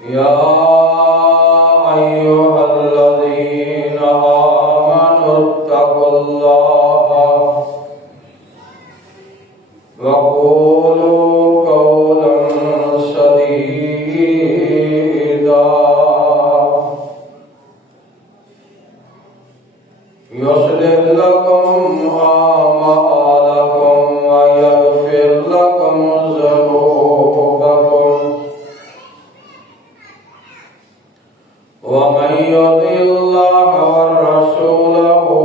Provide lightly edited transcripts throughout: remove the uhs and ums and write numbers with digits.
या अय्युहल्लज़ीना आमनुत्तक़ुल्लाहा वक़ूलू क़ौलन सदीदा युस्लिह लकुम आमालकुम व यग़फिर लकुम ज़ुनूबकुम व मन युति'िल्लाह व रसूलहु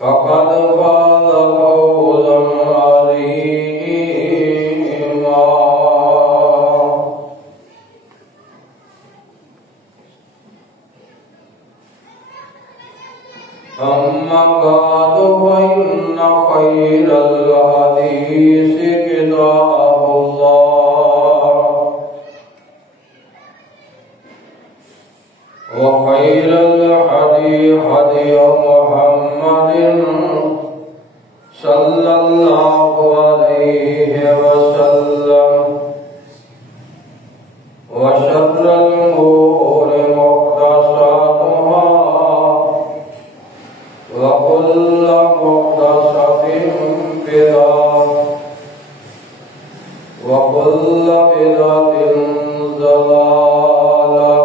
फ़क़द फ़ाज़ फ़ौज़न अज़ीमा। अम्मा बअद फ़इन्न ख़ैरल हदीस किताबुल्लाह व ख़ैरल हदी हदी मुहम्मदिन सल्लल्लाहु अलैहि वसल्लम व शर्रल उमूरि मुहदसातुहा व कुल्लु मुहदसतिन बिदअह व कुल्लु बिदअतिन ज़लालह।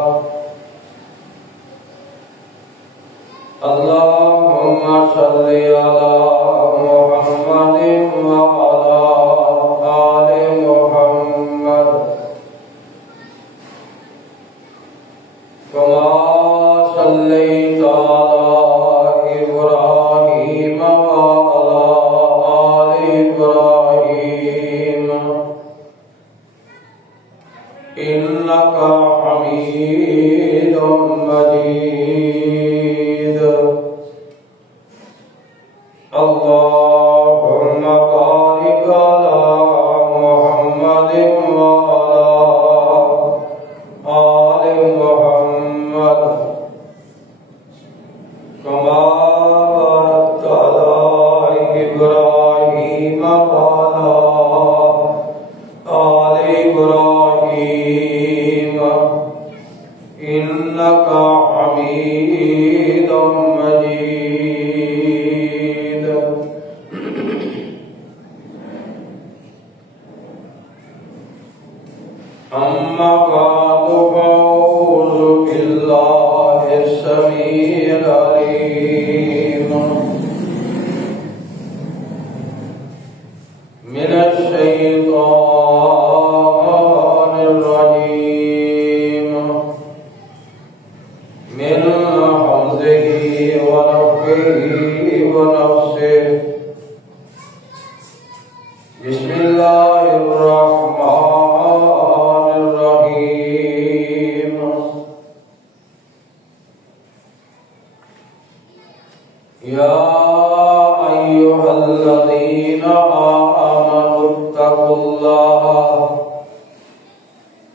अल्लाहुम्मा सल्लि अला मुहम्मदिन व अला आलि मुहम्मद कमा सल्लैता अला इब्राहीम व अला आलि इब्राहीम इन्नका हमीदुम मजीद। अल्लाहुम्मा बारिक अला मुहम्मदिन व अला आलि मुहम्मद कमा बारकता अला इब्राहीम व अला आलि इब्राहीम इन्नका हमीदुम मजीद। अम्मा बअदु फ़अऊज़ु बिल्लाहि अस्समीइल अलीम मिनश शैतानिर रजीम मिन हम्ज़िही व नफ़्ख़िही व नफ़्सिही। बिस्मिल्लाहिर रहमानिर रहीम। या अय्युहल्लज़ीना आमनुत्तक़ुल्लाहा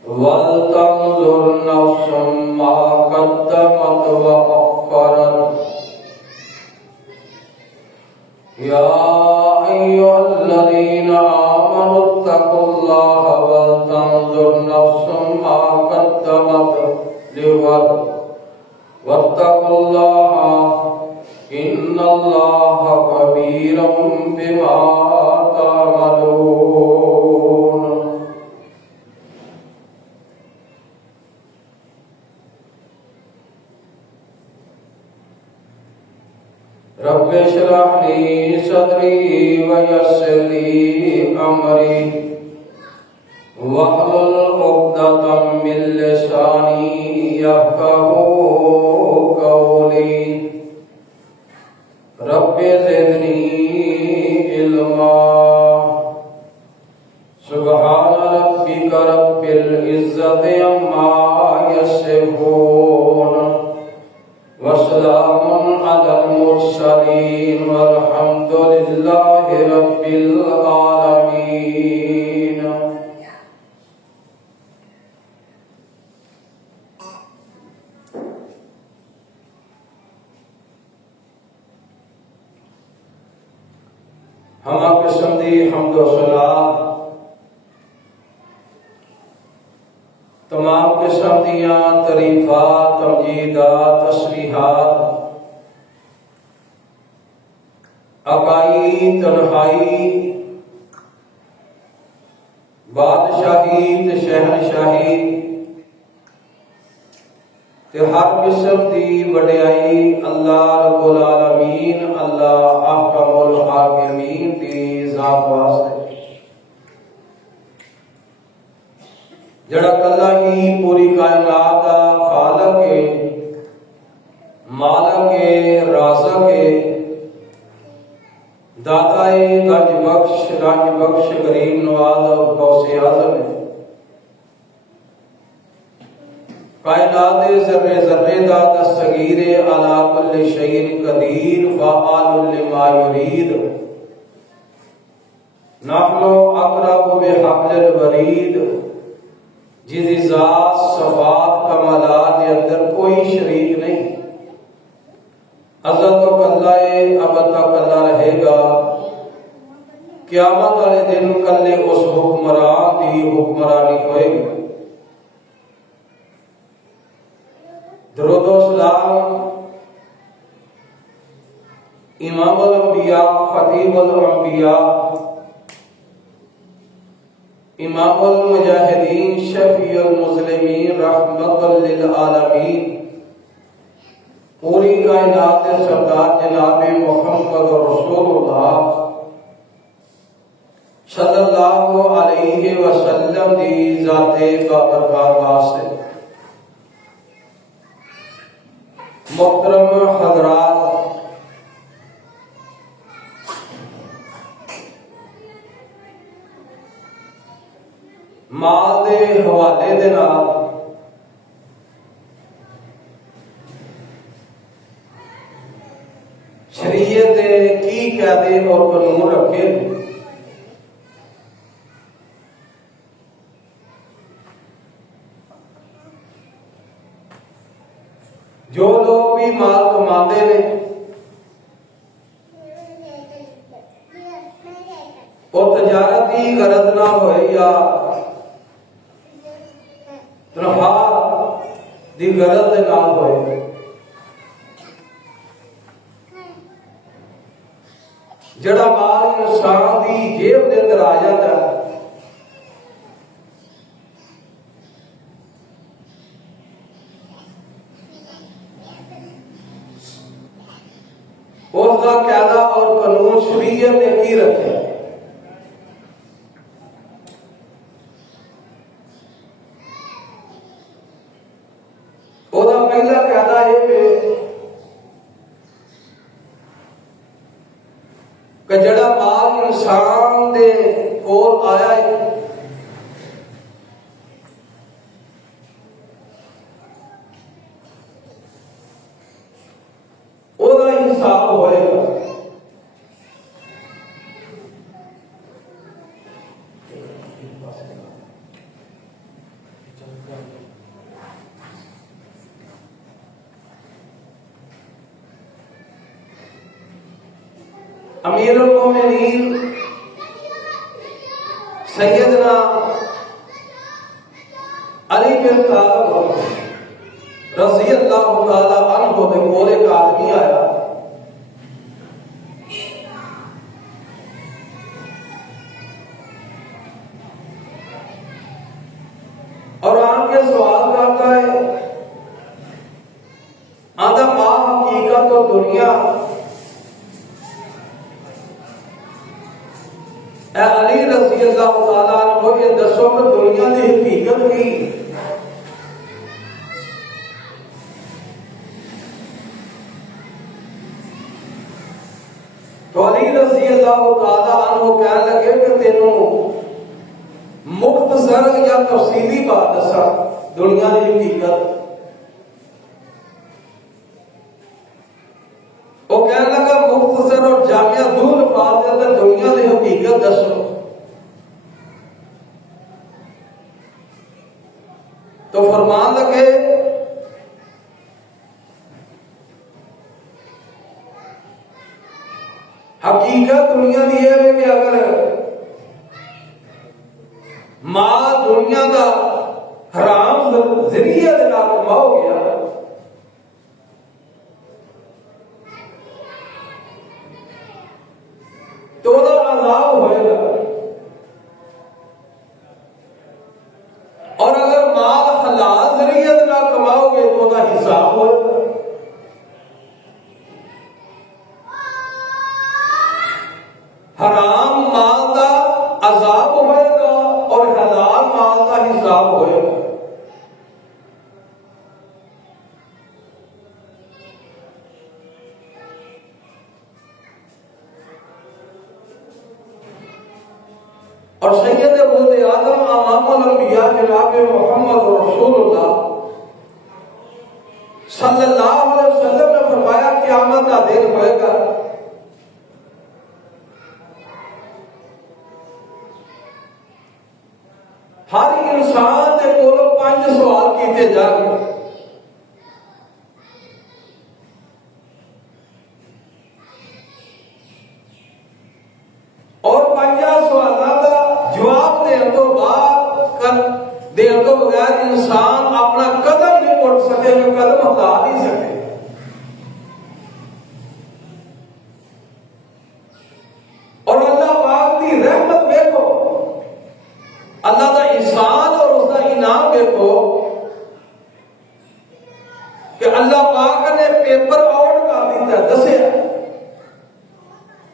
वलतंज़ुर नफ़्सुम मा क़द्दमत व अख़्ख़रत। या अय्युहल्लज़ीना आमनुत्तक़ुल्लाहा वलतंज़ुर नफ़्सुम मा क़द्दमत लिग़द वत्तक़ुल्लाहा इन्नल्लाहा ख़बीरुम बिमा तअमलून। रब्बि इश्रह ली सदरी व यस्सिर ली अमरी वहलुल उक़दतम मिन लिसानी यफ़क़हू क़ौली। रब्बि ज़िदनी इल्मा। सुब्हान रब्बिका रब्बिल इज़्ज़ति अम्मा यसिफ़ून व सलामुन अलल मुरसलीन वल्हम्दुलिल्लाहि रब्बिल आलमीन। हम पसंदी हम्द व सलाह तमाम किस्म दियां तरीफात, तमजीदात, तस्बीहात, अकाई, तन्हाई, बादशाही ते शहनशाही ते हर किस्म दी वड्याई अल्लाह रब्बुल आलमीन, अल्लाह अहकमुल हाकिमीन दी ज़ात वास्ते, जड़ा कल्ला ही पूरी कायनात दा खालक है, मालक है, राज़िक है, दाता है, रंज बख्श, गरीब नवाज और गौसे आज़म है। कायनात ज़र्रे ज़र्रे दा दस्तगीर अला कुल्लि शैइन कदीर फ़आलुल लिमा युरीद, नहनु अक़रबु बिहब्लिल वरीद, जिसकी ज़ात सफ़ात कमालात के अंदर कोई शरीक नहीं, अज़ल तो कल्ला है, अबद तक कल्ला रहेगा, क़यामत वाले दिन कल्ले उस हुक्मरान की हुक्मरानी होएगी। दुरूद व सलाम इमामुल अंबिया, खतीबुल अंबिया, इमामुल मुजाहिदीन, शफीउल मुस्लिमीन, रहमतुल लिल आलमीन, पूरी कायनात के सरदार जनाब मुहम्मद रसूलुल्लाह सल्लल्लाहु अलैहि वसल्लम दी ज़ाते बारगाह वास्ते मुहतरम हज़रात, माल दे हवाले दे नाल शरीयत की कायदे और कानून रखे। जो लोग भी माल कमाते ने और तजारत की गरज ना हो या तनख्वाह की गरज ना हो, जड़ा माल इंसान की जेब के अंदर आ जाता है, उसका कायदा और कानून शरीयत ने की रखे। उसका पहला कायदा यह है कि जड़ा माल इंसान दे कोल आया है, उसका हिसाब होएगा। अमीरुल मोमिनीन सैयदना अली बिन तालिब रज़ी अल्लाह तआला अन्हु दे कोल एक आदमी आया और आके सवाल करता है, आदा मां हकीकत तो दुनिया, अली रज़ी अल्लाह तआला अन्हु ये दसो कि दुनिया की हकीकत की। तो अली रज़ी अल्लाह तआला अन्हु कह लगे कि तेनू मुख्तसर या तफसीली बात दसा दुनिया की हकीकत। वो कह लगा मुख्तसर और जामिया दो अल्फाज के अंदर दुनिया की हकीकत दसो। तो फरमान लगे हकीकत दुनिया की यह है कि अगर माल दुनिया का हराम हराम जरिए दे नाल कमाओगे तो वह अजाब होएगा। और अगर माल हलाल जरिए दे नाल कमाओगे तो वह हिसाब होएगा। हराम माल का अजाब होएगा और हलाल माल का हिसाब होएगा। और सैयद वल्द आदम इमामुल अंबिया जनाब मोहम्मद रसूलुल्लाह सल्लल्लाहु अलैहि वसल्लम ने फरमाया क़यामत का दिन होएगा, हर इंसान के कोलों 5 सवाल किए जाएंगे। और 5 सवालों का जवाब देने तो देने तो बगैर इंसान अपना कदम नहीं उठ सकेगा, कदम हटा नहीं सकेगा। और अल्लाह पाक की रहमत देखो, अल्लाह का इंसान और उसका इनाम देखो कि अल्लाह पाक ने पेपर आउट कर दिया, दसिया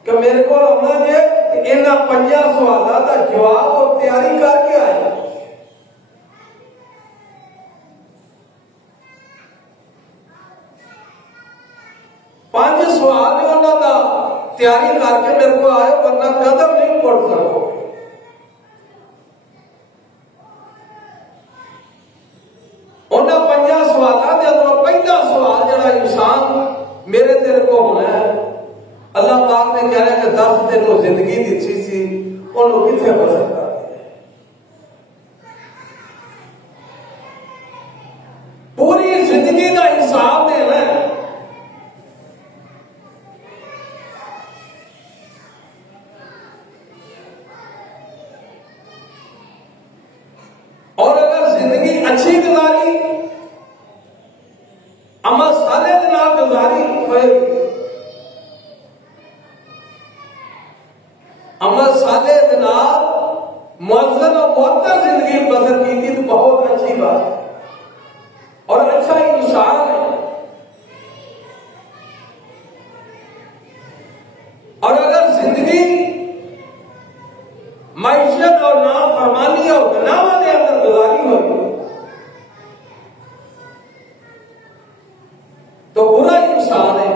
कि मेरे को आना जे कि इन्हां 5 सवालों का जवाब और तैयारी करके आए। पांच सवाल ने उन्होंने तैयारी करके मेरे को आए, वरना कदम नहीं उठ सको। उन्होंने 5 सवालों के अंदर पहला सवाल जरा इंसान मेरे तेरे को होना है, अल्लाह पाक ने कह रहा है कि 10 दिन जिंदगी दी सी उन्होंने कितने बसर कर पूरी जिंदगी का हिसाब देना है। और अगर जिंदगी अच्छी गुजारी, अमल साले के नाल गुजारी होएगी, अमल साले के नाल मुअज्जन और मुअत्तर जिंदगी बसर की थी तो बहुत अच्छी बात है और अच्छा इंसान है। और अगर जिंदगी मैशत और नाफरमानी और गुनाह के अंदर गुजारी हो तो बुरा इंसान है।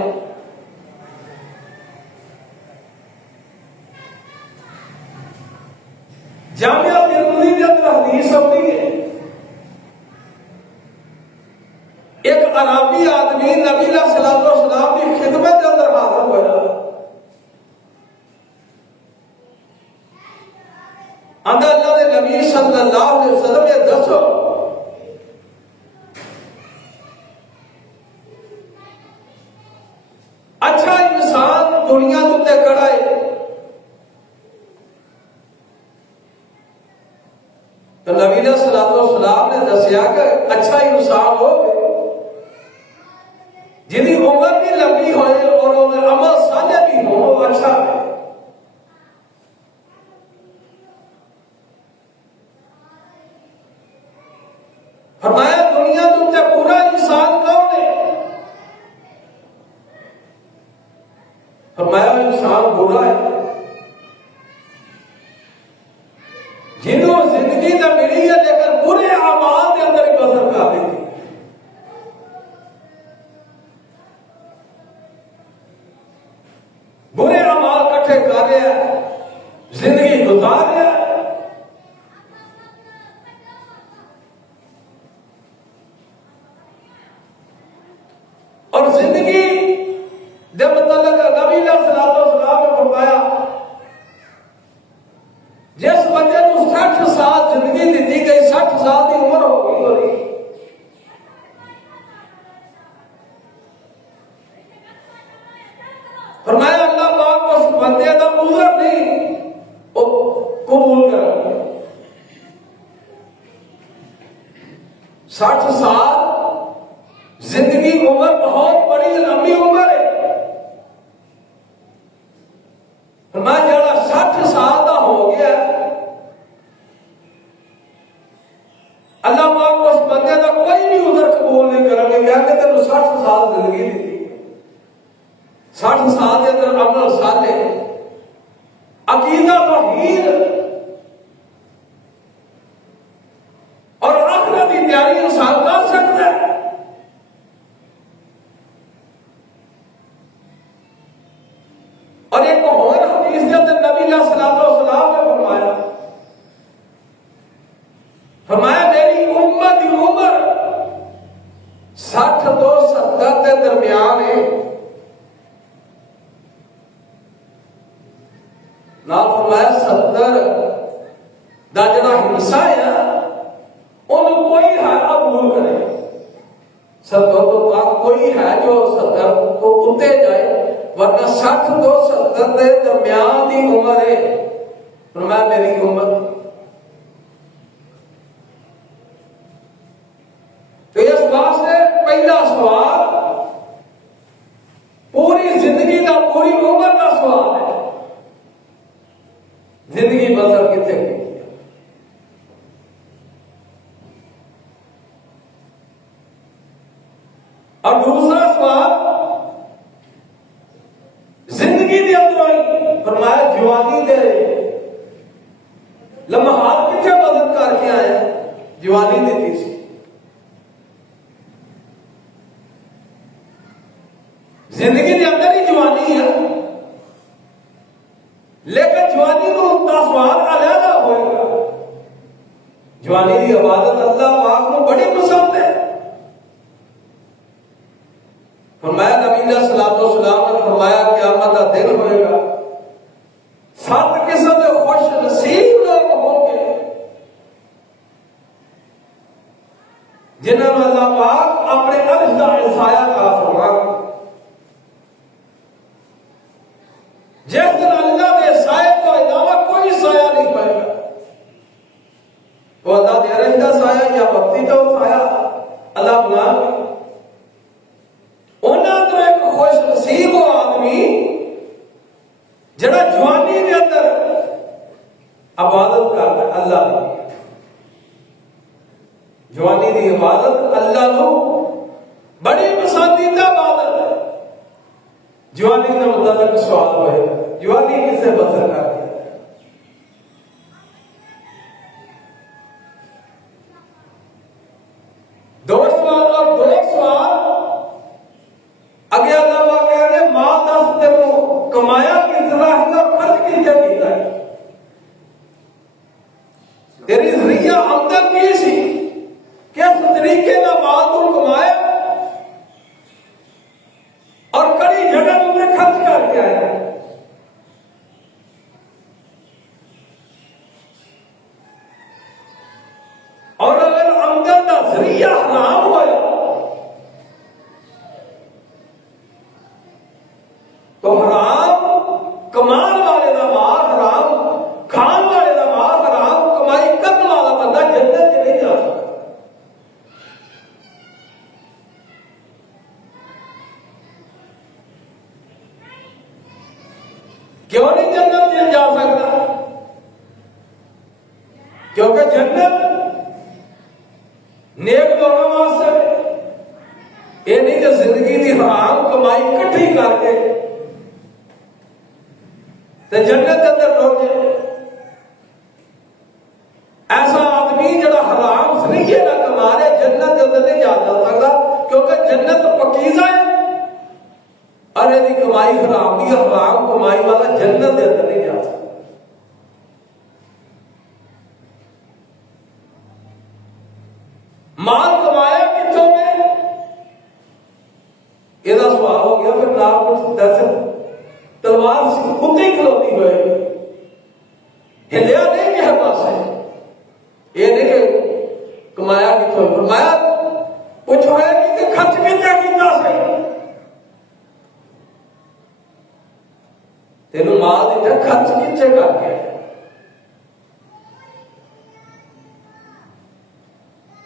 जामिया तिरमिज़ी के अंदर हदीस आती है, एक अरबी आदमी नबी सल्लल्लाहु अलैहि वसल्लम की खिदमत के अंदर हाजिर होया। आंदा अल्लाह के नबी सल्लल्लाहु अलैहि वसल्लम ये दसो अच्छा इंसान दुनिया उत्ते खड़ा है तो नबी सल्लल्लाहु अलैहि वसल्लम ने दसिया कि अच्छा इंसान हो जिंदी उम्र भी लंबी हो और अमल साले भी हो अच्छा है। फरमाया दुनिया तुम ते पूरा इंसान कौन है? फरमाया इंसान बुरा है जिन्होंने जिंदगी तो मिली है लेकिन बुरे अमाल के अंदर ही बसर कर दी। बुरे अमाल इकट्ठे कर रहे हैं, जिंदगी गुजार रहे हैं। और जिंदगी जब मतलब नबी सल्लल्लाहु अलैहि वसल्लम ने फरमाया जिस बंदे को 60 साल जिंदगी दी गई, 60 साल की उम्र हो गई होगी, फरमाया अल्लाह पाक उस बंदे का उज़्र नहीं कबूल कर। 60 साल जिंदगी उम्र बहुत बड़ी लंबी उम्र है। मैं जरा 60 साल का हो गया, अल्लाह पाक उस बंदे का कोई भी उधर कबूल नहीं करेंगे, कहेंगे तेन 60 साल जिंदगी दी, 60 साल के अंदर अमल साले अकीदा तौहीद और आखिरत की तैयारी इंसान कर सकता है। और एक और हदीस के अंदर नबी सल्लल्लाहु अलैहि वसल्लम ने फरमाया मेरी उम्मत की उम्र 60 तो 70 के दरमियान है। ना फरमाया 70 का जरा हिस्सा है उन्हें कोई है अबूल करे, 70 तो कोई है जो 70 को उतरे जाए, वरना 60 तो 70 के दरमियान की उम्र है। फरमाया मेरी उम्र। तो इस वास्ते पहला सवाल पूरी जिंदगी का, पूरी उम्र का सवाल है, जिंदगी बसर कितने की। और दूसरा सवाल जिंदगी के अंदर ही फरमाया जवानी दे लम्हात कितने बदल करके आए, जवानी देती सी। जिंदगी के अंदर ही जवानी है, लेकिन जवानी को उतना सवाल अलहदा होगा। जवानी की इबादत अल्लाह पाक को बड़ी पसंद है। फरमाया नबी सल्लल्लाहु अलैहि वसल्लम ने फरमाया क़यामत का दिन होएगा, 7 किस्म के खुश नसीब लोग होंगे जिन्होंने अल्लाह पाक अपने अर्श का साया का फरमाएगा। जिस दिन अल्लाह के साये को अलावा कोई साया नहीं पाएगा, वो अल्लाह के अर्श का साया या बत्ती का साया अल्लाह बना। उन्होंने तो एक खुश नसीब हो आदमी जरा जवानी के अंदर इबादत करता है अल्लाह की। जवानी की इबादत अल्लाह को बड़ी पसंदीदा इबादत है। जवानी का मतलब सवाल होएगा, जवानी किसे बसर कर दिया। दो सवाल और दो सवाल अगे अल्लाह कहेंगे माल दस तेरे कमाया किस तरह है और खर्च कितने किया है, तेरी जरिया आमदन की सी, किस तरीके का माल तू कमाया और कड़ी जगह तुमने खर्च करके आया। और अगर आमदन का जरिया हराम होया तो हराम कमान वाले का माल हराम, खान वाले का माल हराम, कमाई करने वाला बंदा जन्नत से नहीं जा सकता। क्यों नहीं जन्नत से जा सकता? क्योंकि जन्नत नेक लोगों वास्ते, ये नहीं कि जिंदगी की हराम कमाई इकट्ठी करके तो जन्नत के अंदर लोग। ऐसा आदमी जरा हराम जरिए ना कमा रहे जन्नत के अंदर नहीं जा सकता, क्योंकि जन्नत पकीज़ा है और यदि कमाई हराम की, हराम कमाई वाला जन्नत के अंदर नहीं जा सकता। माल कमाया कितों में, यदा सवाल हो गया। फिर ना कुछ दस तलवार कुत्ते खलोती हुए हिलिया नहीं कि हर पास है, ये नहीं कि कमाया कितों, फरमाया पूछो है कि खर्च कितना कितना सही, तेन माल दिता खर्च कितने करके।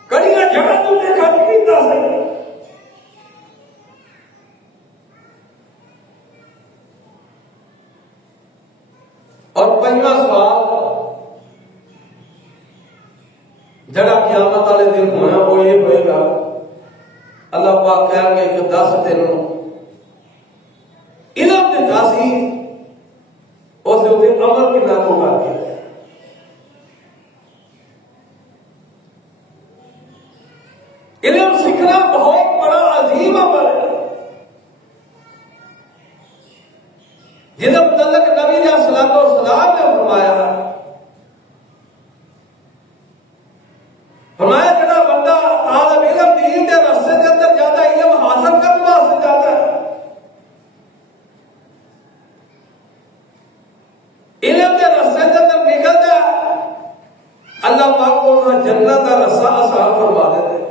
कड़िया जगह जड़ा क़यामत वाले दिन होना वो ये होएगा, अल्लाह पाक कहेंगे कि दस तेनों इल्म दिता सी, उस उत्ते अमल कितना को करके इल्म सीखना बहुत बड़ा अजीम अमल है, जिन्हें मुतल्लक नबी सल्लल्लाहु अलैहि वसल्लम ने फरमाया जड़ा बंदा तालिब इल्म दीन के रास्ते के अंदर जाता है, इल्म हासिल करने वास्ते जाता है, इल्म के रास्ते के अंदर निकलता है, अल्लाह पाक को जन्नत का रास्ता आसान फरमा देते हैं।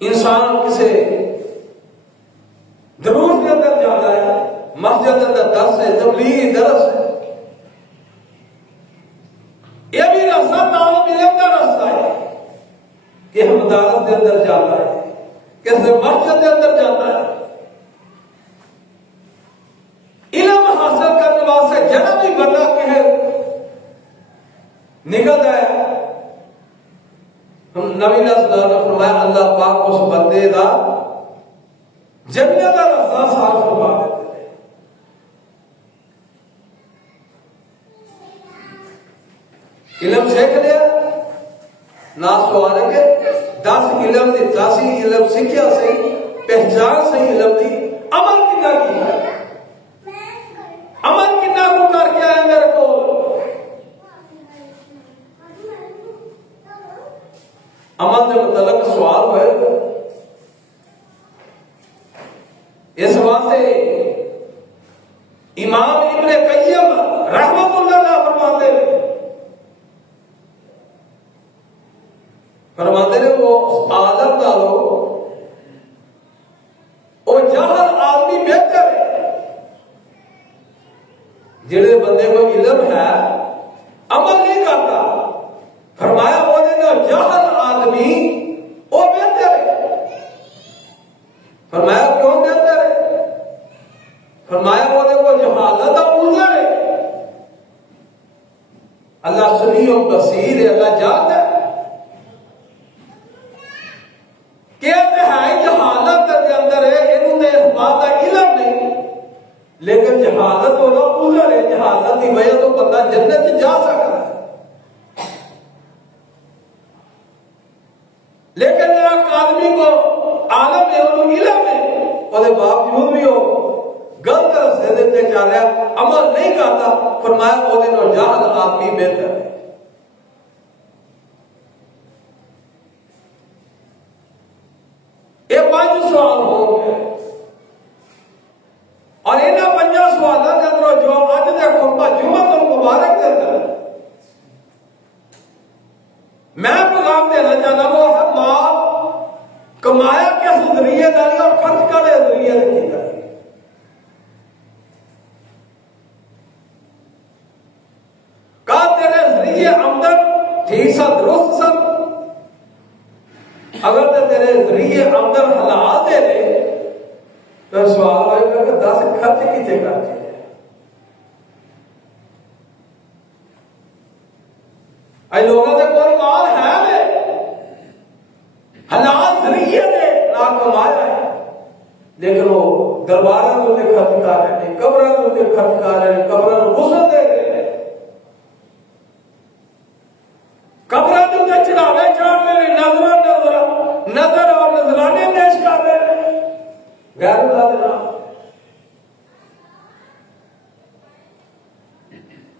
इंसान किसी दरूस के अंदर जाता है, मस्जिद के अंदर दर्स है, तबलीगी दरस है, यह भी रास्ता तालिब इल्म का रास्ता है कि हम अदालत के अंदर जाता है, किसी मस्जिद के अंदर जाता है, इल्म हासिल करने वास्ते जरा भी बंदा कहे निकलता है, हम नबी सल्लल्लाहु अलैहि वसल्लम ने फरमाया अल्लाह पाक उस बंदे का जन्नत का रास्ता साफ फरमा देते हैं। इल्म सीख लिया ना सवाल के 10 इल्म की तासी इल्म सीखिया सही, पहचान सही इल्म की, अमल कितना किया, अमल कितना को करके आया मेरे को, अमल के मुतल्लक सवाल हुए। इस वास्ते इमाम इब्ने कय्यम रहमतुल्लाह अलैह फरमाते ने वो आदम डालो वो जाहल आदमी बेहतर है, जिहड़े बंदे को इल्म है अमल नहीं करता, फरमाया वो जाहल आदमी वो बेहतर है। फरमाया क्यों बेहतर है? फरमाया वो जहालत का उज़र है, अल्लाह समीअ बसीर है, अल्लाह जानता है कि जहालत के अंदर है, इन्होंने इस बात का इल्म नहीं, लेकिन जहालत वाला उज़र है, जहालत की वजह तो बंदा जन्नत जा सकता है, लेकिन एक आदमी को आलम है और इल्म है, उसके बावजूद भी हो गलत रास्ते से चल रहा, अमल नहीं करता, फरमाया वो जाहल आदमी बेहतर है। ये 5 सवाल हो गए और इन्होंने 5 सवालों के अंदर जो अज के खुतबा जुम्मतुल मुबारक के अंदर मैं पैगाम देना चाहता वो है माल कमाया किस जरिए और खर्च करे जरिए किया, का तेरे जरिए आमदन ठीक सा दुरुस्त सा, अगर तो तेरे जरिए आमदन हलाल दे दे तो सवाल होगा कि 10 खर्च कितने करते हैं। आई लोगों के कोई माल है ने हलाल जरिए ने ना कमाया है, लेकिन वो दरबारों को खर्च कर रहे हैं, कब्रों को खर्च कर रहे हैं, कब्रों को गुस्सा दे रहे हैं, कब्रों को चढ़ावे चाड़ रहे हैं, नजर और नजराने पेश कर रहे हैं, गैरुल्लाह के नाम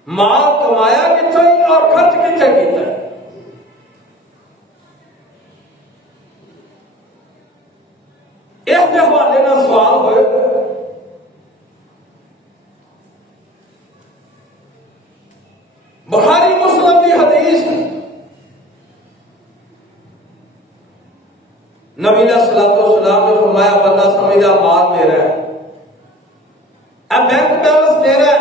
माल कमाया कितना ही और खर्च कितना किया। इस हवाले का सवाल हो बुखारी मुस्लिम की हदीस, नबी सल्लल्लाहु अलैहि वसल्लम ने फरमाया बंदा समझदा माल मेरा है, बैंक बैलेंस मेरा है,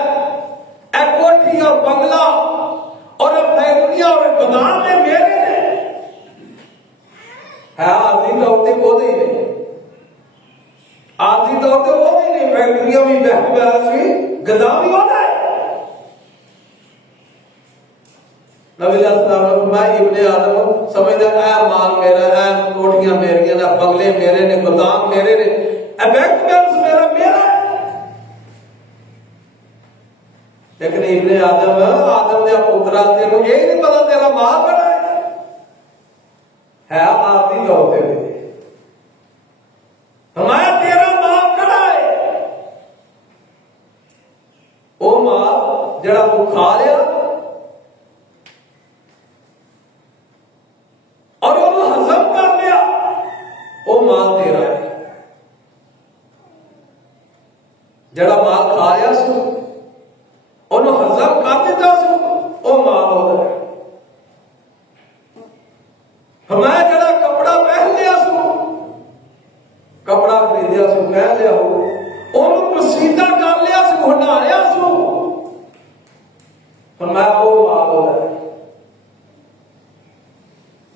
कोठी और बंगला और फैक्ट्रियां और गोदाम में मेरे ने है, आदमी तौर पर वो नहीं, आदमी तौर पर वो नहीं, फैक्ट्रियां भी बैंक बैलेंस भी गोदाम भी होता है, नबी सल्लल्लाहु अलैहि वसल्लम ने इब्ने आदम समझदा है माल मेरा है, कोठियां मेरियां ने, बंगले मेरे ने, गोदाम मेरे ने, बैंक बैलेंस मेरा मेरा है। लेकिन इब्ने आदम ने पुत्रा तेनू ये नहीं पता तेरा माल बड़ा है आपकी तौर पे हमारा तेरा माल खड़ा है। वो माल जड़ा तू खा लिया और वो हजम कर लिया, वो माल तेरा है। जड़ा माल खा लिया सू ओनू हजम कर दिता सू, वो माल होता है। हमारा जड़ा कपड़ा पहन लिया सू, कपड़ा खरीदिया सू, पहन लिया हो, ओनू कसीदा कर लिया सू, हटा लिया सू, हमारा वो माल होता है।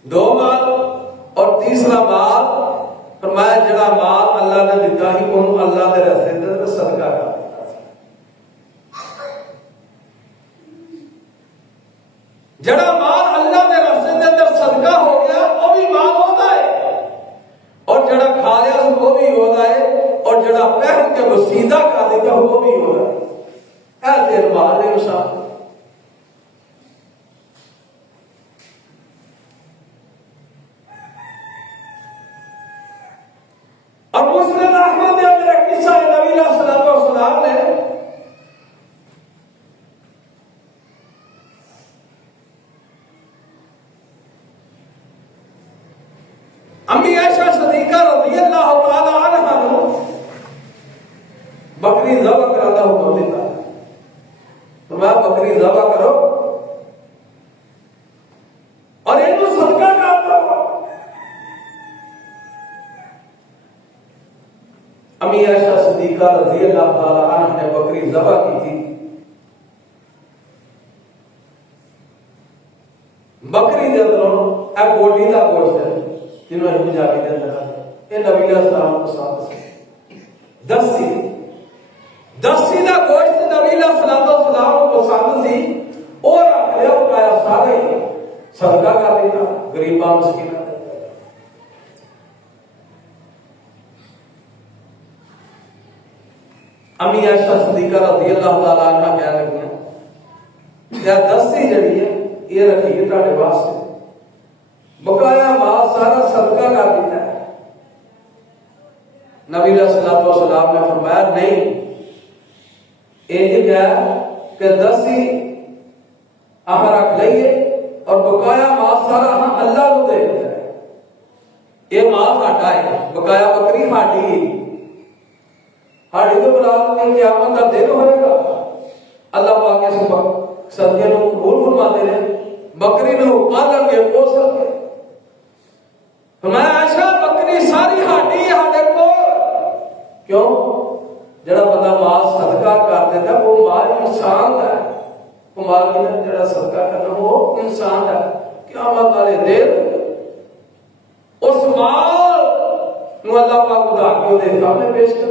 दो माल और तीसरा माल फरमाया जड़ा माल अल्लाह ने दिता ही ओनू अल्लाह दे रस्ते ते सदका कर दिता। जड़ा माल अल्लाह दे रस्ते दे अंदर सदका हो गया वो भी माल होता है, और जड़ा खा लिया वो भी होता है, और जड़ा पहन के वसीदा कर दिता वो भी होता है। ऐ तेरे माल है इंसान। और मुस्लिम अहमद ने अंदर एक किस्सा है, नबी सल्लल्लाहु अलैहि वसल्लम ने अम्मी आयशा सिद्दीका रज़ियल्लाहु ताला अन्हा को बकरी ज़बह कराना हुक्म देता, तुम बकरी ज़बह करो और इनको सदका कर दो। अम्मी आयशा सिद्दीका रज़ियल्लाहु ताला अन्हा ने बकरी ज़बह की थी। बकरी दे अंदरों एक बोटी का गोश्त है जिन्होंने पंजाबी के अंदर ये नबी सलाम को साथ दस्सी दस्सी का गोश्त नबी सलाम को पसंद सी, और रख लिया पाया सारे सदका कर देना गरीबा मस्कीना। अम्मी आयशा सिद्दीका रज़ियल्लाहु ताला अन्हा कह लगी या दस्सी जड़ी है ये रखिए तुहाडे वास्ते, बकाया माल सारा सदका कर दिता है। नबी सल्लल्लाहु अलैहि वसल्लम ने फरमाया नहीं, ये कि दसी आह रख लइए और बकाया माल सारा हम अल्लाह को दे देता है। ये माल साडा है, बकाया बकरी साडी हाड़ी तो बरात में क़यामत का दिन होएगा। अल्लाह पाक इस सदके को कबूल फरमाते हैं, बकरी को पालणगे पोसणगे। हमारा आशा बकरी सारी हाडी हाडे को क्यों जड़ा बंदा माल सदका कर देता वो माल इंसान है, वो माल जड़ा सदका करना वो इंसान है। क़यामत वाले दिन उस माल नू अल्लाह पाक उठा के उहदे सामने पेश कर।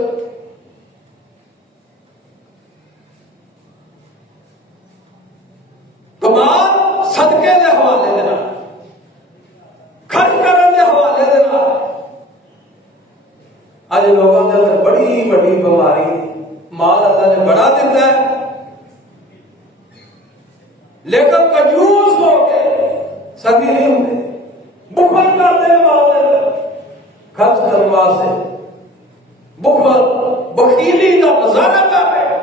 तो माल सदके दे हवाले देना, खर्च करने के हवाले देना। आज लोगों के अंदर बड़ी बड़ी बीमारी, माल अल्लाह ने बड़ा दिता है लेकिन कंजूस हो गए सभी नहीं होंगे, बुखल करते हैं माल खर्च करने वास्ते, बुखल बखीली का मुजाहरा कर रहे हैं।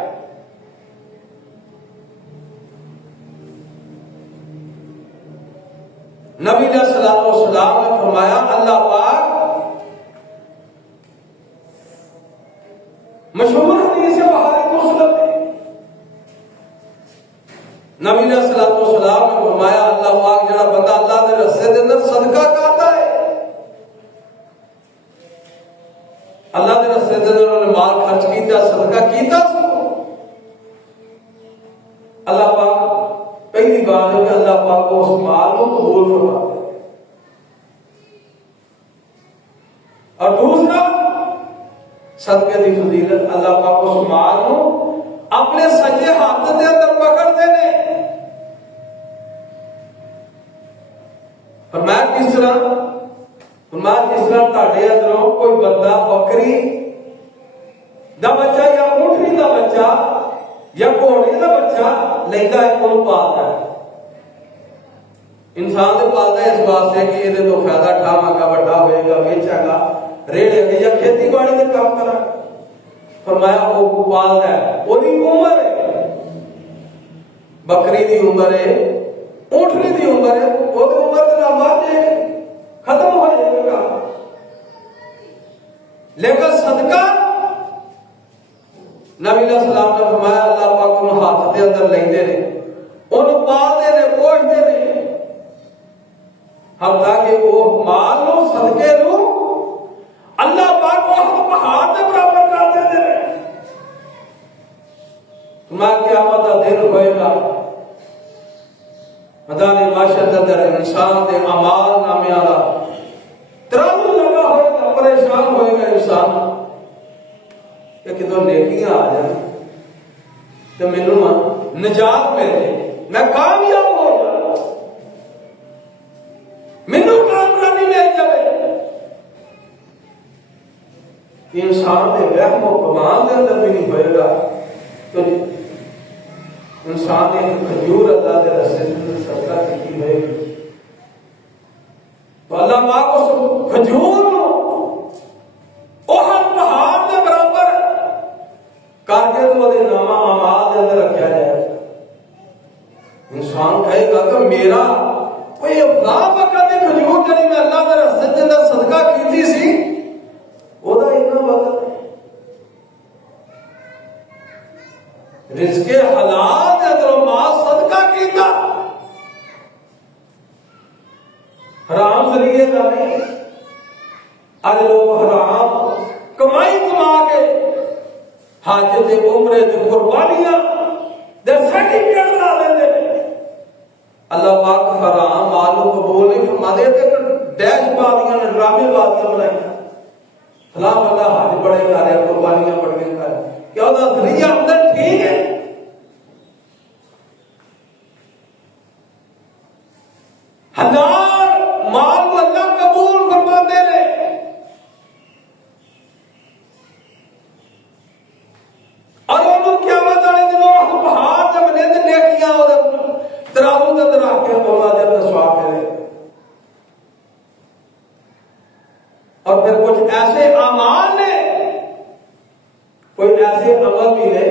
नबी सल्लल्लाहु अलैहि वसल्लम ने फरमाया अल्लाह पाक मशहूर हदीस है बुखारी मुस्लिम में, नबी सल्लल्लाहु अलैहि वसल्लम ने फरमाया अल्लाह पाक जड़ा बंदा अल्लाह के रस्ते के अंदर सदका करता है, अल्लाह के रस्ते के अंदर उन्होंने माल खर्च किया सदका किया, अल्लाह पाक पहली बात है कि अल्लाह पाक को उस माल को कबूल फरमाता है। और दूसरा सदके की फजीलत अल्लाह पाक उस माल को अपने सज्जे हाथ के अंदर पकड़ते ने जिस तरह तुहाडे अंदरों कोई बंदा बकरी दा बच्चा या ऊँटनी दा बच्चा या घोड़े दा बच्चा लेंदा है, उन्होंने पालता है। इंसान तो पालता है इस वास्ते कि ये तो फायदा उठावांगा, बड़ा होएगा, बेचागा, रेड़ेगा या खेती बाड़ी का काम करा। फरमाया वो पालता है, ओदी उम्र है, बकरी की उम्र है, ऊँटनी की उम्र है, वो उम्र के नाम मर जाएगा, खत्म हो जाएगा काम। लेकिन सदका नबी सलाम ने फरमाया अल्लाह पाक उन्हें हाथ के अंदर लेंदे ने, उन्हें पालते ने, पोषते ने, हम ताकि वो माल नो सदके नो अल्लाह पाक वो पहाड़ के बराबर कर देते हैं। तुम्हारा क़यामत का दिन होएगा, मैदान माशर के अंदर इंसान के अमाल नामिया का तराजू लगा होएगा, परेशान होएगा इंसान कि कितों नेकियां आ जाए तो मैनू निजात मिले, मैं कामयाब हो जाऊं, मैनू कामयाबी मिल जाए। इंसान के वहम और गुमान के अंदर भी नहीं होएगा तो इंसान ने खजूर अल्लाह के रस्ते में सदका की होएगी तो अल्लाह पाक उस खजूर पहाड़ के बराबर करके तो वो नामा अमाल के अंदर रखा जाए। इंसान कहेगा कि मेरा कोई अफलाह वक्त की खजूर जी मैं अल्लाह के रस्ते के अंदर सदका की सी, ओदा इतना बदल रिज़्क़े हलाल के अंदर माल सदका कीता, हराम जरिए का नहीं। आज लोग हराम कमाई कमा के हाज ते उम्रे ते कुर्बानियां दे सर्टिफिकेट ला लेंदे। अल्लाह पाक हराम माल को कबूल नहीं फरमाते ते डैश बादियां ने ड्रामे बादियां बनाई, फला बंदा हाज बड़े कर रहा, कुर्बानियां बड़ियां कर रहा, क्या उसका जरिया अंदर ठीक है? हजार माल को अल्लाह कबूल फरमाते ने, और उन्होंने क्या वाले दिनों पहाड़ जब बने थे नेकियां और तराजू के अंदर आके अल्लाह जब सवाब करे। और फिर कुछ ऐसे अमाल ने, कोई ऐसे अमल भी ने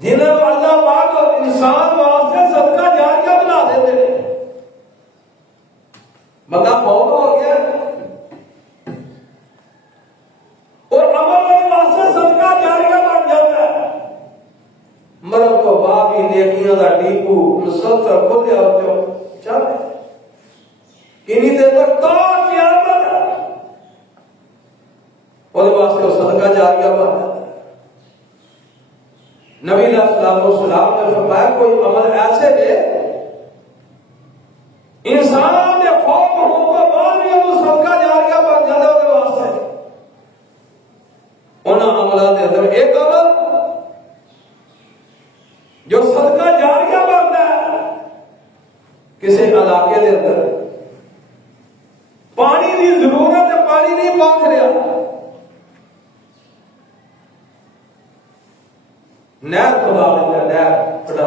जिन्हें अल्लाह पाक इंसान वास्ते सदका जारिया बना देते हैं। बंदा फौत हो गया और अमल वास्ते सदका जारिया बन जाता है, मरण तो बाद ही नेकियां का डीपू मुसलसल खुदे चल किन्नी देर तक तो क़यामत और वास्ते सदका जारिया बन जाता है। नबी सल्लल्लाहु ने फरमाया कोई अमल ऐसे ने इंसान ने फौत होने के बाद भी वो सदका जारिया बन जाता है वास्ते। उन अमलों के अंदर एक अमल जो सदका जारिया बनता है, किसी इलाके के अंदर पानी की जरूरत है, पानी नहीं पहुंच रहा, नहर खुदा लेंगे, नहर खुदा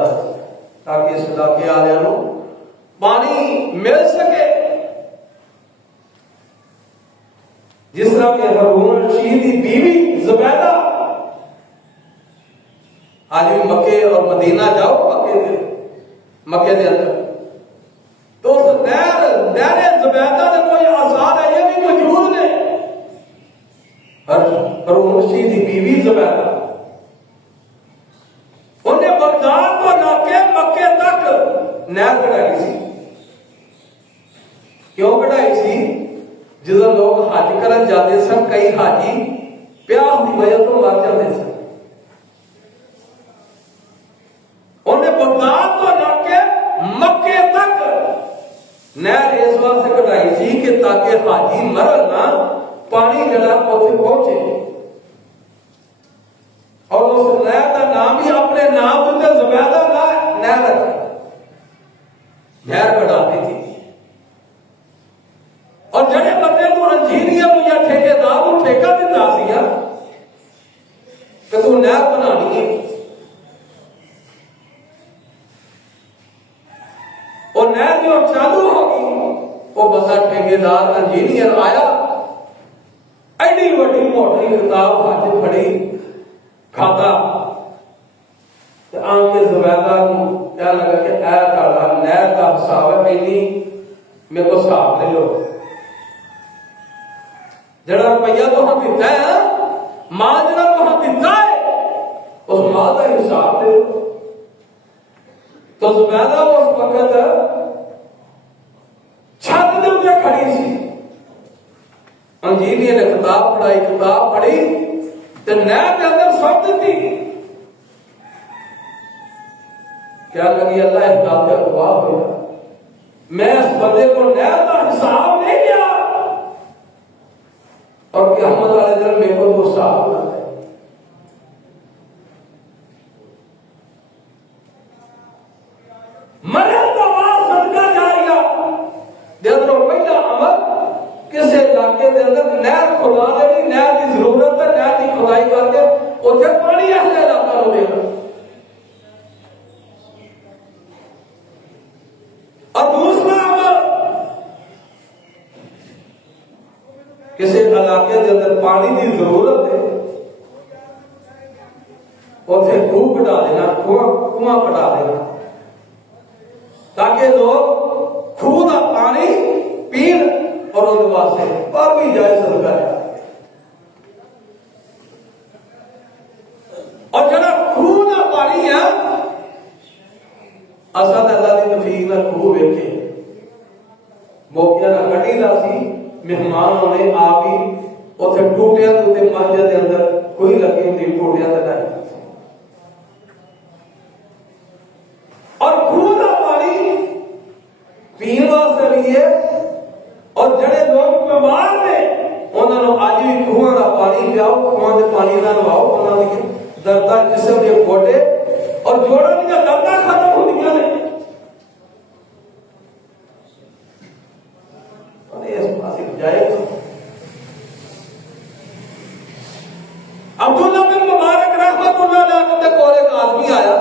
ताकि इस इलाके वाले पानी मिल सके। जिस तरह के हारून रशीद की बीवी ज़ुबैदा, आज भी मक्के और मदीना जाओ, मक्के के अंदर तो उस नहर ज़ुबैदा में कोई आसार है ये भी मौजूद ने। हारून रशीद की बीवी ज़ुबैदा उन्हें बगदाद को लाके मक्के तक नहर कढ़ाई सी। क्यों कढ़ाई सी? जो लोग हज करन जाते सन, कई हाजी प्यास की वजह तो मर जाते सन, उन्हें बगदाद को लाके मक्के तक नहर इस वास्ते कढ़ाई सी कि ताकि हाजी मरन ना, पानी जरा उत्थे पहुंचे। और उस नहर का नाम ही अपने नाम उत्ते ज़ुबैदा नहर रखा, नहर कढ़ाती थी। वो नहर जो चालू होगी, वो बंदा ठेकेदार इंजीनियर आया, एडी वड्डी मोटी किताब हाथ फड़ी, खाता आके जुबैदा क्या लगा कि ऐ ताड़ा नहर का हिसाब है, इन्नी मेरे को हिसाब ले लो। जड़ा रुपया तो हम दिता है, माल जड़ा तो हम दिता है, उस माल का हिसाब ले लो। तो जुबैदा उस वक्त छत के ऊपर खड़ी सी, इंजीनियर ने किताब पढ़ी तो नहर के अंदर सब दी। क्या लगी अल्लाह इस बात का गवाह हो, मैं इस बंदे को नहर का हिसाब नहीं दिया और क़यामत वाले दिन मेरे को वो हिसाब ना दे। मरे तो बाद सदका जारिया देखो, पहला अमल किसी इलाके के अंदर नहर खुदा देनी, नहर की जरूरत है, नहर की खुदाई करके उसे पानी अहले इलाका को देना। और दूसरा अमल किसी इलाके के अंदर पानी की जरूरत है, उसे खूह कटा देना, कुआं कटा देना, ताकि लोग खूह का पानी पीन और उनके वास्ते पर भी जाए सदका जाए। और जरा खूह का पानी है, असद अल्लाह की तौफीक नाल खूह वेखे बोकिया ना कटी दा सी, मेहमान होने आ भी उथे टूटिया के उत्ते मस्जिद के अंदर कोई लगी होती टूटिया ते लाई। और खूह का पानी पीने वास्ते भी है, और जड़े लोग बीमार ने उन्होंने आज भी खूह का पानी पियाओ, खूह के पानी ना नवाओ, उन्होंने दर्दा जिस्म के गोडे और जोड़ों की दर्दा खत्म हो गया ने। इस पास जाएगा अब्दुल्लाह बिन मुबारक रहमतुल्लाह अलैह को एक आदमी आया,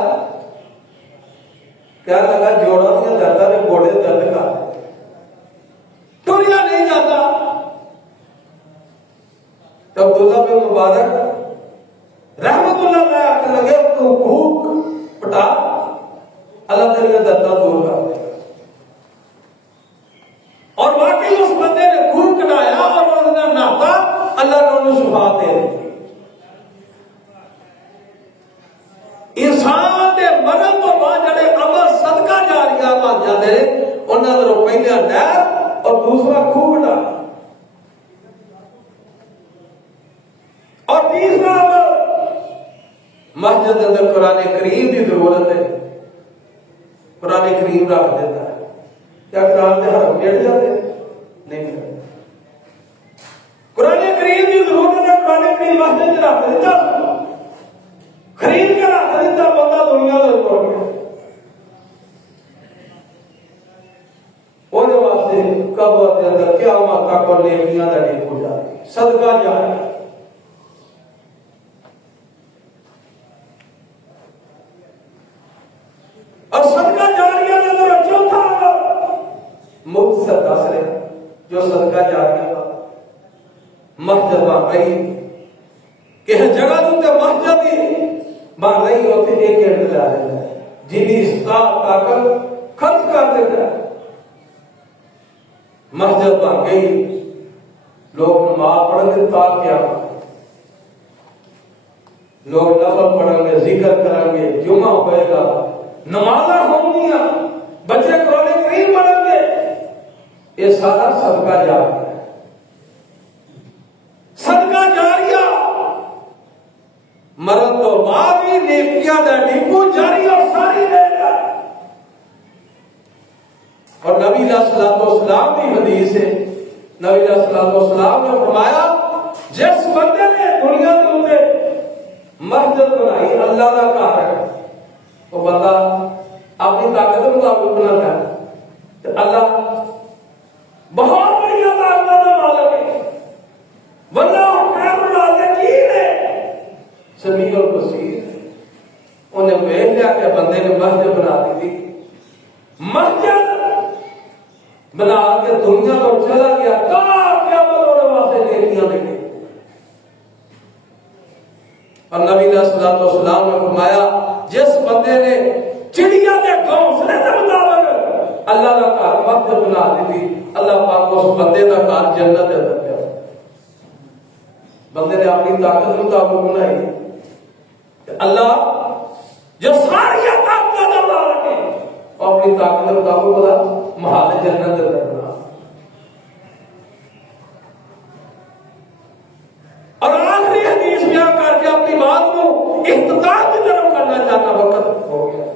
क्या लगा जोड़ों की दर्दा के गोडे दर्द का टुरिया नहीं जाता। तो अब्दुल्लाह बिन मुबारक रहमतुल्लाह अलैह आके लगे, तू भूख पटा, अल्लाह तेरी दर्दा दूर कर दे। और वाकई उस बंदे ने खून कटाया और उन्होंने नहाता, अल्लाह ने उन्हें शिफा दे दी। इंसान के मरण तो बाद जड़े अमल सदका जारिया बन जाते हैं, उन्होंने पहला नहर और दूसरा खूह कटा, और तीसरा अमल मस्जिद के अंदर कुरान करीम की जरूरत है, कुरान करीम रख देता है। क्या कुरान के हरम बैठ जाते नहीं? कुरान करीम की जरूरत है, कुरान करीम मस्जिद में रख देता, खरीद कर रख देता, बंदा दुनिया का छोड़ गया। ਉਹਦੇ ਵਾਸਤੇ ਕਬਰ ਦੇ ਅੰਦਰ ਕਿਆਮਤ ਤੱਕ ਨੇਕੀਆਂ ਦਾ ਢੇਰ ਹੋ ਜਾਏ, ਸਦਕਾ ਜਾਏ। और सदका जारिया के अंदर चौथा मुफ्त सदका से जो सदका जारिया मस्जिद बन रही कि जगह उत्ते मस्जिद बन रही, उसे एक एंड ला देता है, जिन्नी ताकत खर्च कर देता है। मस्जिद बन गई, लोग नमाज पढ़ेंगे, ताकि लोग नफल पढ़ेंगे, जिक्र करेंगे, जुमा होएगा, नमाज़ा होंगी, बच्चे कुरान करीम पढ़ेंगे, ये सारा सदका जारिया है। सदका जारिया मरण तो बाद ही नेकियां दा डिपो जारी और सारी रहेगा। और नबी सल्लल्लाहु की हदीस है, नबी सल्लल्लाहु ने फरमाया, जिस बंदे ने दुनिया के ऊपर मस्जिद बनाई, अल्लाह का घर है, वो बंदा अपनी ताकत के मुताबिक बनाता है, तो अल्लाह बहुत बड़ी ताकत का मालिक है। वरना खैर राज़िकीन है, समीउल बसीर। उन्हें वेख लिया कि बंदे ने मस्जिद बना दी थी। मस्जिद बना के दुनिया को चला गया, क्या वास्ते नेकियां देखे। और नबी सल्लल्लाहु ने फरमाया, जिस बंदे ने चिड़िया के घोंसले के मुताबिक अल्लाह का घर मस्जिद बना दी, अल्लाह पाक उस बंदे का घर जन्नत दे अंदर किया। बंदे ने अपनी ताकत मुताबिक बनाई, अल्लाह जो सारी ताकत अल्लाह रखे अपनी ताकत मुताबिक बोला महल जन्नत दे अंदर बना। और आखिरी हदीस बयान करके अपनी बात को इख्तिताम की तरफ करना चाहता, वक्त हो गया।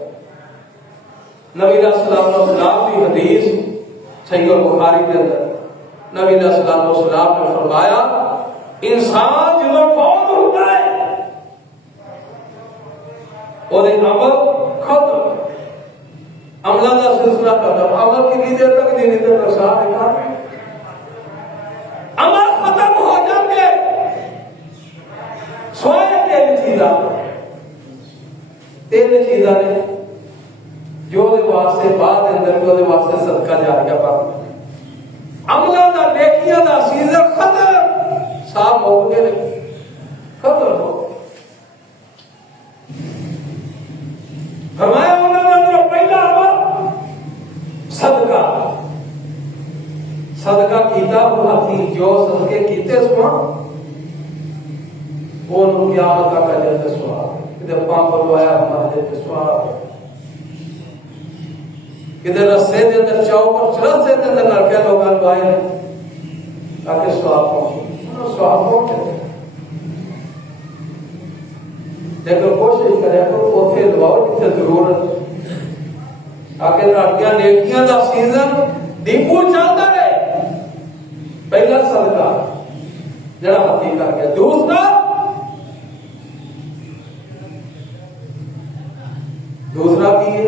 नबी सल्लल्लाहु अलैहि वसल्लम की हदीस सहीह बुखारी के अंदर नबी सल्लल्लाहु अलैहि वसल्लम ने फरमाया, इंसान जो फौत होता है और अमल खत्म, अमला का सिलसिला खत्म। अमल कितनी देर तक नहीं देर तक साथ अमल खत्म हो जाएंगे। सोए तीन चीजा ने जो वास्ते बाद अंदर वास्ते सदका जा गया। पर अमला का नेकियां का सीजन खत्म, साफ हो गए, खत्म हो गए। फरमाया उन्होंने पहला अमल सदका, सदका कीता हाथी जो सदके कीते सुना वो क़यामत का जन्नत सुहाग, किधर पंप लवाया मस्जिद सुहाग, किधर रस्ते के अंदर चौक और रस्ते के अंदर लड़के लोग लवाए ताकि सुहाग पहुंचे, सुहाग पहुंचे। लेकिन कोशिश करे तो उसे लवाओ जिसे जरूरत, ताकि लड़कियां नेकियां का सीजन डीपू चलता रहे। पहला सदका जरा हाथी कर गया। दूसरा की है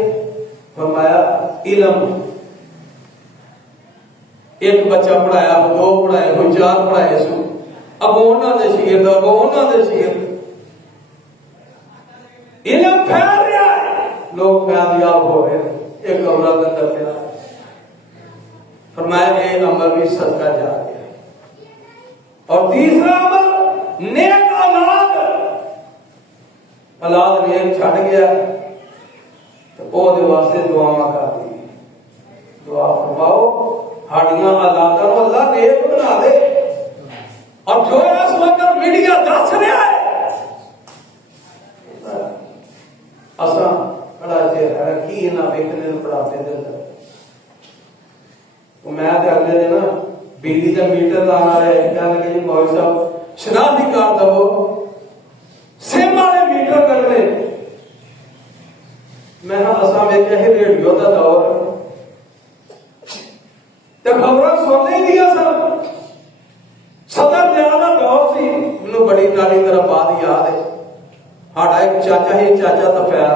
फरमाया इल्म। एक बच्चा पढ़ाया, दो पढ़ाए, कोई चार पढ़ाए, अब उन्होंने शेर अब उन्होंने शेर इल्म फैल रहा है, लोग कामयाब हो रहे हैं। एक कमरा के अंदर गया, फरमाया ये अमल भी सदका जा गया। और तीसरा अमल नेक औलाद, औलाद नेक छड़ गया तो ओदे वास्ते दुआवां कर दी, दुआ फरमाओ हाड़ियां औलादां नूं अल्लाह नेक बना दे। और जो इस वक्त मीडिया दस रहा है असा बड़ा चेहरा की ना वेखने पढ़ाते दे अंदर, मैं तो अगले दिन ना बिजली का मीटर लाना है, कहने लगे जी मौलवी साहब शराब नहीं कर दो, सिम वाले मीटर करने। मैं असा वेख्या ही रेडियो का दौर तो खबर सुन नहीं दिया सर, सदर ज्यादा दौर सी। मैनू बड़ी गाली मेरा बात याद है, हाड़ा एक चाचा ही चाचा तफैर,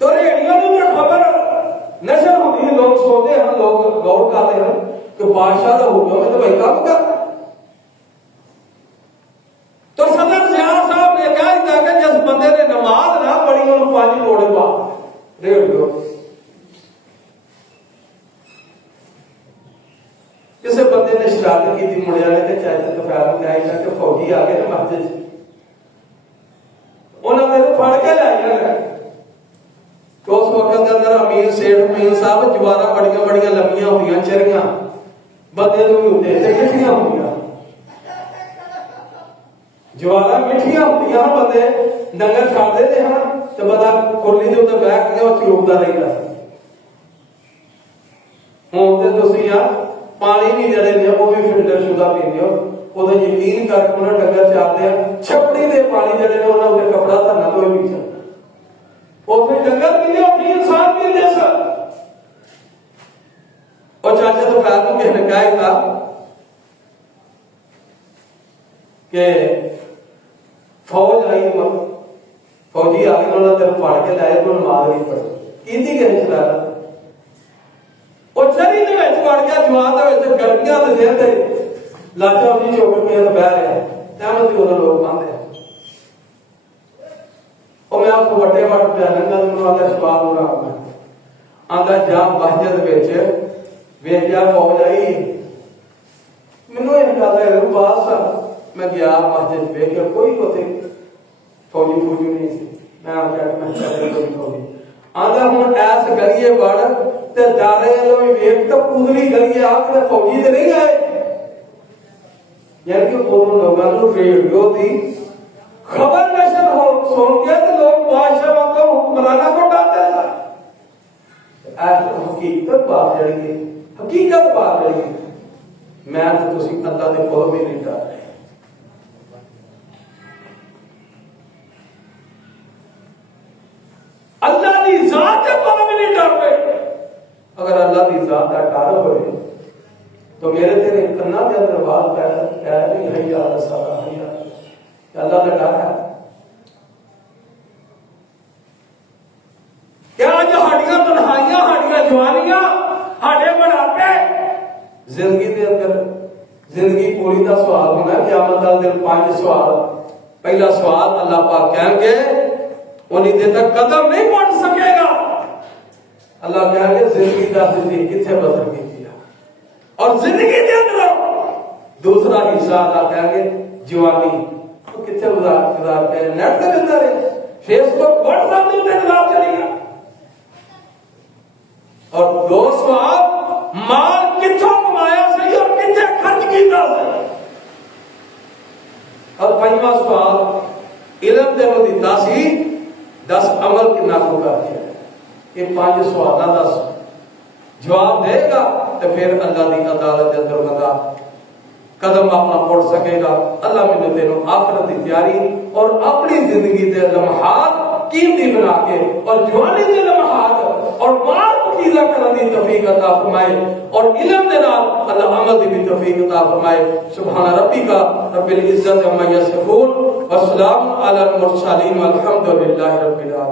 तो रेडियो की खबर नशर होती, लोग सोते हैं, लोग गौर करते हैं कि बादशाह का हुक्म है तो भाई काम करना। तो सदर सियाह साहब ने कहा था कि जिस बंदे ने नमाज ना पढ़ी उन्होंने 5 कोड़े पा रेडियो। किसी बंदे ने शरारत की थी, मुड़िया ने चाचा तफैर में आई कि फौजी आ गए ना मस्जिद, उन्होंने फड़ के लाया। तो उस वक्त के अंदर अमीर सेठ मीर साहब जवारा बड़िया बड़िया लंबिया हुई चरिया बंदे मिठिया हुई, जवारा मिठिया हुई, बंदे डंगर छाड़ते थे हाँ तो बंदा कुरली के उत्ते बैठ के चलूकता रहता। हूं तो तुम यार पानी भी जड़े ने वो भी फिल्टर शुदा पीते हो, उदो यकीन करके उन्हें डंगर चाहते हैं छपड़ी के पानी जड़े ने उन्होंने कपड़ा धरना तो भी और फिर डंगर पीते और फिर इंसान पीते सर। और चाचा तो पैर में कहने का था कि फौज आई, फौजी आगे उन्होंने तेरे फाड़ के लाए तो नमाज नहीं पढ़ी की कहने चला और चरी के पड़ गया जवान गर्मियां के दिन से लाचा अपनी चौकड़ियां बह रहे हैं लोग पाते हैं। और मैं आपको बड़े बट प्यार स्वाद हो रहा हूं, आंदा जा मस्जिद विच वेख्या फौज आई। मैनू एक गल है रूबास मैं गया मस्जिद वेख्या कोई उत्थे फौजी फौजी नहीं सी। मैं आख्या मैं कोई फौजी आंदा हुण ऐस गलिए वड़ ते दारे लो वेख तो पूरी गलिए आखिर फौजी ते नहीं आए। यानी कि उन लोगों को रेडियो की खबर नशर हो सुन के तो लोग बादशाह को हुक्मराना को डालते थे। हकीकत बात जड़ी हकीकत बात जड़ी मैं तो तुसी अल्लाह दे कोल भी नहीं डर रहे। अल्लाह की जात के कोल भी नहीं डर रहे। अगर अल्लाह की जात का डर हो तो मेरे तेरे कन्ना के अंदर बात कह नहीं हैया सारा हैया अल्लाह का डर है। क्या जो हड्डियां तन्हाइयां हड्डियां जवानियां हड्डे बढ़ापे जिंदगी के अंदर जिंदगी पूरी का सवाल होना क़यामत का दिन 5 सवाल। पहला सवाल अल्लाह पाक कहेंगे उन्हीं देर तक कदम नहीं बढ़ सकेगा। अल्लाह कहेंगे जिंदगी का जिंदगी कितने बदल की और जिंदगी के अंदर दूसरा हिस्सा अल्लाह कहेंगे जवानी तो कितने गुजार के नेट के अंदर फेसबुक व्हाट्सएप के ऊपर गुजार करेगा। और दो सवाल माल किथों कमाया सही और कितने खर्च किया सही। और 5वां सवाल इल्म दे नु दिता सी 10 अमल कितना को कर दिया। ये 5 सवालों का जवाब देगा तो फिर अल्लाह की अदालत के अंदर बंदा कदम अपना उठ सकेगा। अल्लाह मैंने तेनों आखिरत की तैयारी और अपनी जिंदगी के लम्हात कीमती बना के और जवानी के लम्हात और माल पकीजा करने की तौफीक अता फरमाए और इल्म के नाल अल्लाह अमल की भी तौफीक अता फरमाए। सुभान रब्बिका रब्बिल इज्जति अम्मा यसिफून व सलामुन अलल मुरसलीन वल्हम्दुलिल्लाहि रब्बिल आलमीन।